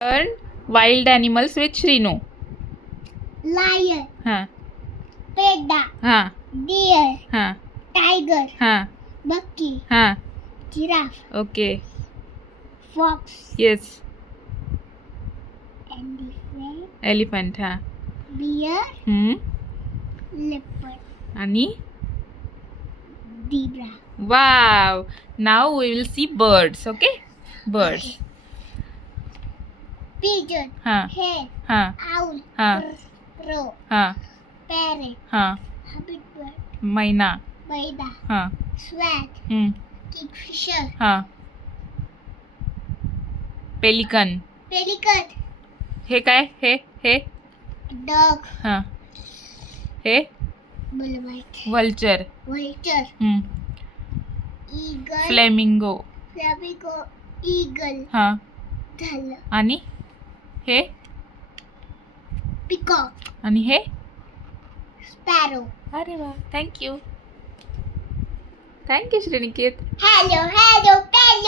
Learn wild animals with Shrinu. Lion, हाँ panda, हाँ deer, हाँ tiger, हाँ monkey, हाँ. giraffe, Okay. fox, Yes. elephant, Elephant. हाँ. bear, leopard, आणि zebra. wow. Now we will see birds. Okay. Birds. Pigeon, हाँ hen, हाँ owl, हाँ crow, हाँ parrot, हाँ. hummingbird, मैना. maida, हाँ. swan, kingfisher, हाँ. पेलिकन. pelican, हे काय हे dog, हाँ. हे bullwhite, vulture. vulture, eagle, flamingo. flamingo, eagle, हाँ. झालं. आणि हे peacock, आणि हे. sparrow. अरे वा. थँक्यू श्रीनिकेत. Hello, hello, hello.